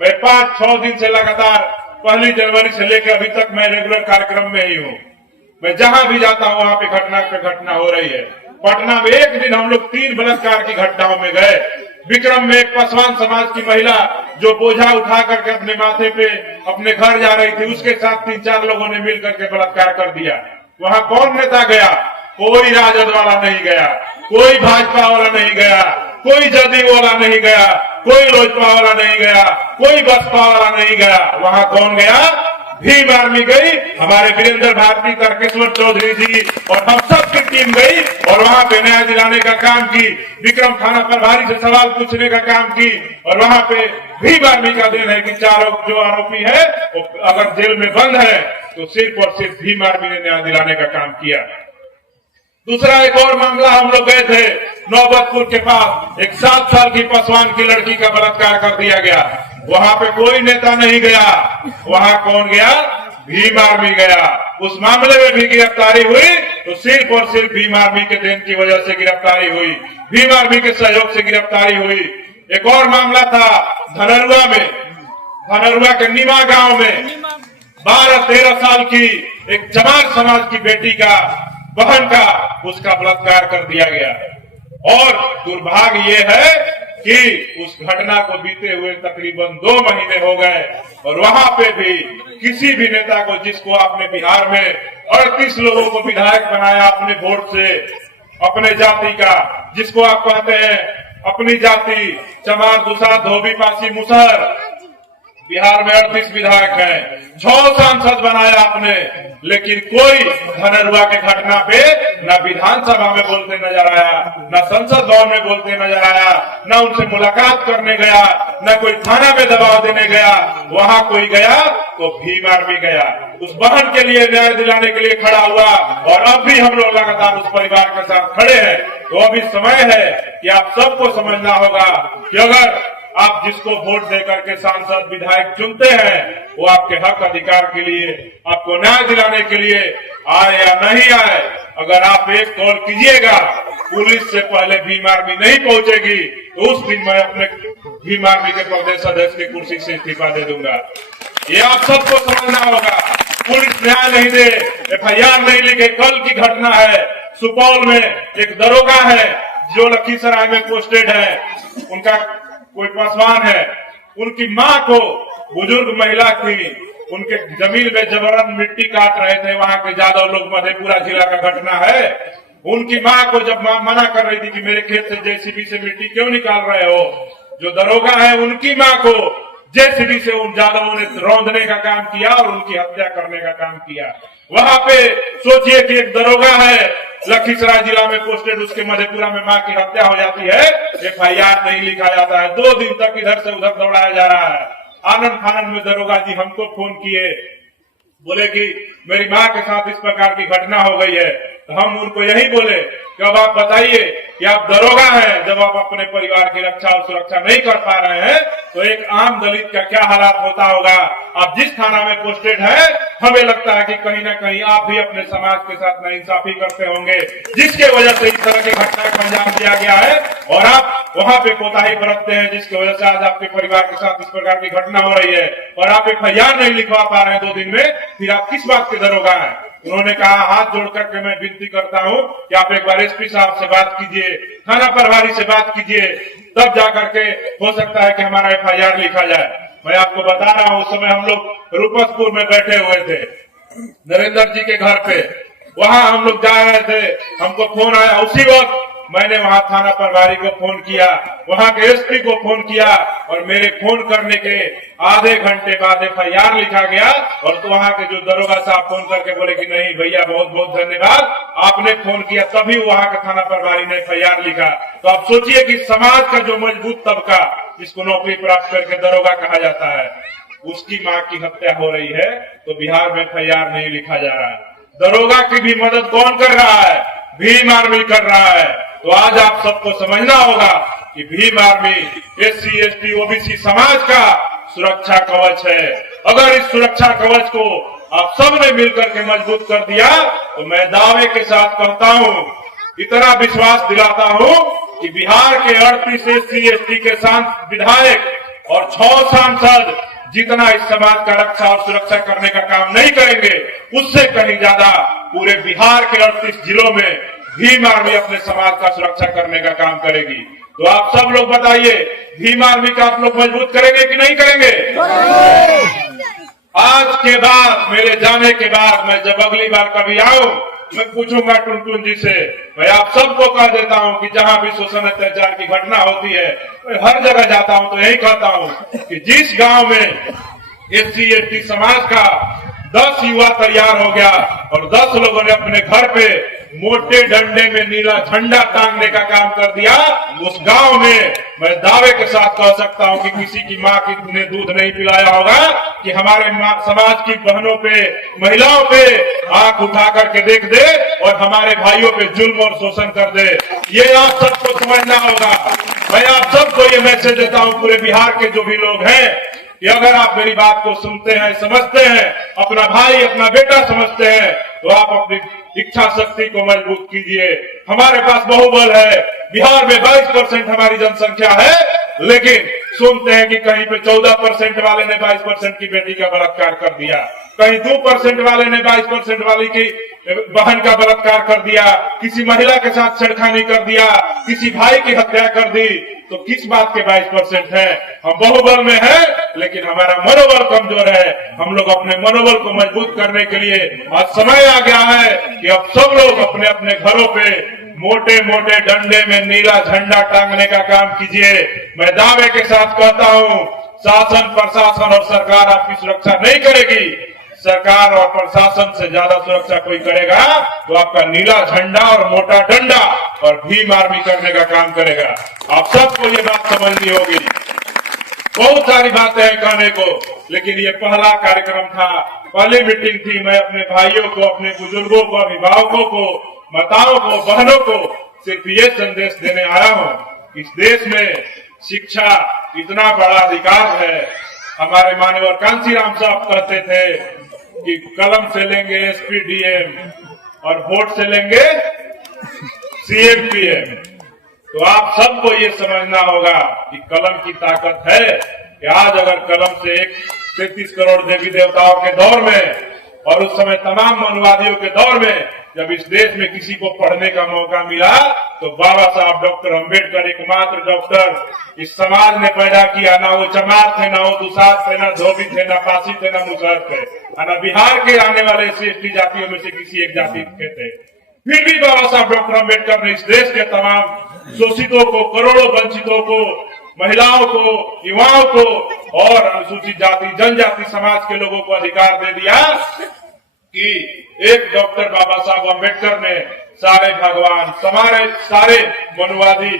मैं 5-6 दिन से लगातार 1 जनवरी से लेकर अभी तक मैं रेगुलर कार्यक्रम में ही हूँ। मैं जहां भी जाता हूँ वहां पे घटना हो रही है। पटना में एक दिन हम लोग 3 बलात्कार की घटनाओं में गए। विक्रम में एक पासवान समाज की महिला जो बोझा उठा करके अपने माथे पे अपने घर जा रही थी, उसके साथ 3-4 लोगों ने मिल करके बलात्कार कर दिया। वहां कौन नेता गया? कोई राजद वाला नहीं गया, कोई भाजपा वाला नहीं गया, कोई जदयू वाला नहीं गया, कोई लोजपा वाला नहीं गया, कोई बसपा वाला नहीं गया। वहां कौन गया? भीम आर्मी गई, हमारे वीरेंद्र भारती, तर्केश्वर चौधरी जी और हम सब की टीम गई और वहां पे न्याय दिलाने का काम की, विक्रम थाना प्रभारी से सवाल पूछने का काम की। और वहां पे भीम आर्मी का दिन है कि 4 जो आरोपी है वो अगर जेल में बंद है तो सिर्फ और सिर्फ भीम आर्मी ने न्याय दिलाने का काम किया। दूसरा एक और मामला, हम लोग गए थे नौबतपुर के पास, एक 7 साल की पासवान की लड़की का बलात्कार कर दिया गया। वहां पे कोई नेता नहीं गया, वहां कौन गया? भीम आर्मी गया। उस मामले में भी गिरफ्तारी हुई तो सिर्फ और सिर्फ भीम आर्मी के देन की वजह से गिरफ्तारी हुई, भीम आर्मी के सहयोग से गिरफ्तारी हुई। एक और मामला था धनरुआ में, धनरुआ के नीमा गांव में 12-13 साल की एक चमार समाज की बेटी का, बहन का, उसका बलात्कार कर दिया गया। और दुर्भाग्य ये है कि उस घटना को बीते हुए तकरीबन 2 महीने हो गए और वहां पे भी किसी भी नेता को, जिसको आपने बिहार में 38 लोगों को विधायक बनाया अपने वोट से, अपने जाति का, जिसको आप कहते हैं अपनी जाति, चमार, दुसाध, धोबी, पासी, मुसहर, बिहार में 38 विधायक हैं, 6 सांसद बनाया आपने, लेकिन कोई धनरुआ के घटना पे न विधानसभा में बोलते नजर आया, न संसद भवन में बोलते नजर आया, न उनसे मुलाकात करने गया, न कोई थाना में दबाव देने गया। वहां कोई गया तो भीम आर्मी गया, उस बहन के लिए न्याय दिलाने के लिए खड़ा हुआ। और अब भी हम लोग लगातार उस परिवार के साथ खड़े हैं। तो अभी समय है कि आप सबको समझना होगा कि अगर आप जिसको वोट देकर के सांसद विधायक चुनते हैं वो आपके हक अधिकार के लिए, आपको न्याय दिलाने के लिए आए या नहीं आए, अगर आप एक कॉल कीजिएगा पुलिस से पहले भीम आर्मी नहीं पहुंचेगी तो उस दिन मैं अपने भीम आर्मी के प्रदेश अध्यक्ष की कुर्सी से इस्तीफा दे दूंगा। ये आप सबको समझना होगा। पुलिस न्याय नहीं दे, FIR नहीं लिखे। कल की घटना है, सुपौल में एक दरोगा है जो लखीसराय में पोस्टेड है, उनका कोई पासवान है, उनकी माँ को, बुजुर्ग महिला थी, उनके जमीन में जबरन मिट्टी काट रहे थे, वहां के यादव लोग, मधेपुरा जिला का घटना है। उनकी माँ को जब माँ मना कर रही थी कि मेरे खेत से JCB से मिट्टी क्यों निकाल रहे हो, जो दरोगा है उनकी माँ को JCB से उन यादवों ने रौंदने का काम किया और उनकी हत्या करने का काम किया। वहां पे सोचिए कि एक दरोगा है लखीसराय जिला में पोस्टेड, उसके मधेपुरा में मां की हत्या हो जाती है, FIR नहीं लिखा जाता है, 2 दिन तक इधर से उधर दौड़ाया जा रहा है। आनंद फानंद में दरोगा जी हमको फोन किए, बोले कि मेरी माँ के साथ इस प्रकार की घटना हो गई है। तो हम उनको यही बोले कि अब आप बताइए कि आप दरोगा हैं, जब आप अपने परिवार की रक्षा और सुरक्षा नहीं कर पा रहे हैं तो एक आम दलित का क्या हालात होता होगा। आप जिस थाना में पोस्टेड है, हमें लगता है कि कहीं ना कहीं आप भी अपने समाज के साथ नाइंसाफी करते होंगे, जिसके वजह से इस तरह की घटना को अंजाम दिया गया है और आप वहां पे कोताही बरतते हैं, जिसकी वजह से आज आपके परिवार के साथ इस प्रकार की घटना हो रही है और आप FIR नहीं लिखवा पा रहे हैं 2 दिन में, फिर आप किस बात के दरोगा हैं। उन्होंने कहा, हाथ जोड़ करके मैं विनती करता हूं कि आप एक बार SP साहब से बात कीजिए, थाना प्रभारी से बात कीजिए, तब जाकर के हो सकता है कि हमारा FIR लिखा जाए। मैं आपको बता रहा हूं, उस समय हम लोग रूपसपुर में बैठे हुए थे नरेंद्र जी के घर पे, वहां हम लोग जा रहे थे, हमको फोन आया। उसी वक्त मैंने वहां थाना प्रभारी को फोन किया, वहां के SP को फोन किया और मेरे फोन करने के आधे घंटे बाद FIR लिखा गया। और तो वहां के जो दरोगा साहब फोन करके बोले कि नहीं भैया, बहुत बहुत धन्यवाद, आपने फोन किया, तभी वहां के थाना प्रभारी ने FIR लिखा। तो आप सोचिए कि समाज का जो मजबूत तबका, जिसको नौकरी प्राप्त करके दरोगा कहा जाता है, उसकी माँ की हत्या हो रही है तो बिहार में FIR नहीं लिखा जा रहा है। दरोगा की भी मदद कौन कर रहा है? भीम आर्मी कर रहा है। तो आज आप सबको समझना होगा कि Bhim army SC ST OBC समाज का सुरक्षा कवच है। अगर इस सुरक्षा कवच को आप सब ने मिलकर के मजबूत कर दिया तो मैं दावे के साथ कहता हूं, इतना विश्वास दिलाता हूं कि बिहार के 38 SC ST के विधायक और 6 सांसद जितना इस समाज का रक्षा और सुरक्षा करने का काम नहीं करेंगे, उससे कहीं ज्यादा पूरे बिहार के 38 जिलों में भीम आर्मी अपने समाज का सुरक्षा करने का काम करेगी। तो आप सब लोग बताइए, भीम आर्मी का आप लोग मजबूत करेंगे कि नहीं करेंगे? आज के बाद, मेरे जाने के बाद, मैं जब अगली बार कभी आऊं, मैं पूछूंगा टुनटुन जी से, मैं आप सबको कह देता हूं कि जहां भी शोषण अत्याचार की घटना होती है, मैं हर जगह जाता हूं तो यही कहता हूं कि जिस गांव में SC ST समाज का 10 युवा तैयार हो गया और 10 लोगों ने अपने घर पे मोटे डंडे में नीला झंडा टांगने का काम कर दिया, उस गांव में मैं दावे के साथ कह सकता हूं कि किसी की मां ने दूध नहीं पिलाया होगा कि हमारे समाज की बहनों पे, महिलाओं पे आंख उठा करके देख दे और हमारे भाइयों पे जुल्म और शोषण कर दे। ये आप सबको समझना होगा। मैं आप सबको ये मैसेज देता हूं, पूरे बिहार के जो भी लोग हैं, कि अगर आप मेरी बात को सुनते हैं, समझते हैं, अपना भाई, अपना बेटा समझते हैं, तो आप अपनी इच्छा शक्ति को मजबूत कीजिए। हमारे पास बहुबल है। बिहार में 22% हमारी जनसंख्या है, लेकिन सुनते हैं कि कहीं पे 14% वाले ने 22% की बेटी का बलात्कार कर दिया, कहीं 2% वाले ने 22% वाली की बहन का बलात्कार कर दिया, किसी महिला के साथ छेड़खानी कर दिया, किसी भाई की हत्या कर दी। तो किस बात के 22% है? हम बहुबल में हैं, लेकिन हमारा मनोबल कमजोर है। हम लोग अपने मनोबल को मजबूत करने के लिए आज समय आ गया है कि अब सब लोग अपने अपने घरों पे मोटे मोटे डंडे में नीला झंडा टांगने का काम कीजिए। मैं दावे के साथ कहता हूं, शासन, प्रशासन और सरकार आपकी सुरक्षा नहीं करेगी। सरकार और प्रशासन से ज्यादा सुरक्षा कोई करेगा तो आपका नीला झंडा और मोटा डंडा और भीम आर्मी करने का काम करेगा। आप सबको ये बात समझनी होगी। बहुत सारी बातें हैं कहने को, लेकिन ये पहला कार्यक्रम था, पहली मीटिंग थी। मैं अपने भाइयों को, अपने बुजुर्गों को, अभिभावकों को, माताओं को, बहनों को सिर्फ ये संदेश देने आया हूँ, इस देश में शिक्षा इतना बड़ा अधिकार है। हमारे माननीय कांशीराम साहब कहते थे कि कलम से लेंगे SP DM और वोट से लेंगे CM PM। तो आप सबको ये समझना होगा कि कलम की ताकत है कि आज अगर कलम से 33 करोड़ देवी देवताओं के दौर में और उस समय तमाम मनुवादियों के दौर में जब इस देश में किसी को पढ़ने का मौका मिला, तो बाबा साहब डॉक्टर अंबेडकर एकमात्र डॉक्टर इस समाज ने पैदा किया। ना वो चमार थे, ना वो दुसार थे, ना धोबी थे, ना पासी थे, ना मुसहर थे, ना बिहार के आने वाले SC ST जातियों में से किसी एक जाति के थे। फिर भी बाबा साहब डॉक्टर अंबेडकर ने इस देश के तमाम शोषितों को, करोड़ों वंचितों को, महिलाओं को, युवाओं को और अनुसूचित जाति, जनजाति समाज के लोगों को अधिकार दे दिया कि एक डॉक्टर बाबा साहब अंबेडकर ने सारे भगवान, सारे मनुवादी,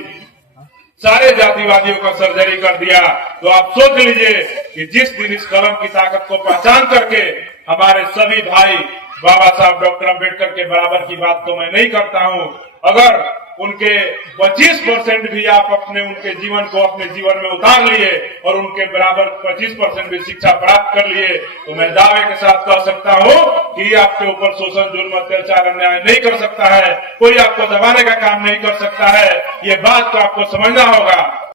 सारे जातिवादियों का सर्जरी कर दिया। तो आप सोच लीजिए कि जिस दिन इस कलम की ताकत को पहचान करके हमारे सभी भाई, बाबा साहब डॉक्टर अंबेडकर के बराबर की बात तो मैं नहीं करता हूं, अगर उनके 25% भी आप उनके जीवन को अपने जीवन में उतार लिए और उनके बराबर 25% भी शिक्षा प्राप्त कर लिए, तो मैं दावे के साथ कह सकता हूं कि आपके ऊपर शोषण, जुल्म, अत्याचार, अन्याय नहीं कर सकता है, कोई आपको दबाने का काम नहीं कर सकता है। ये बात को आपको समझना होगा।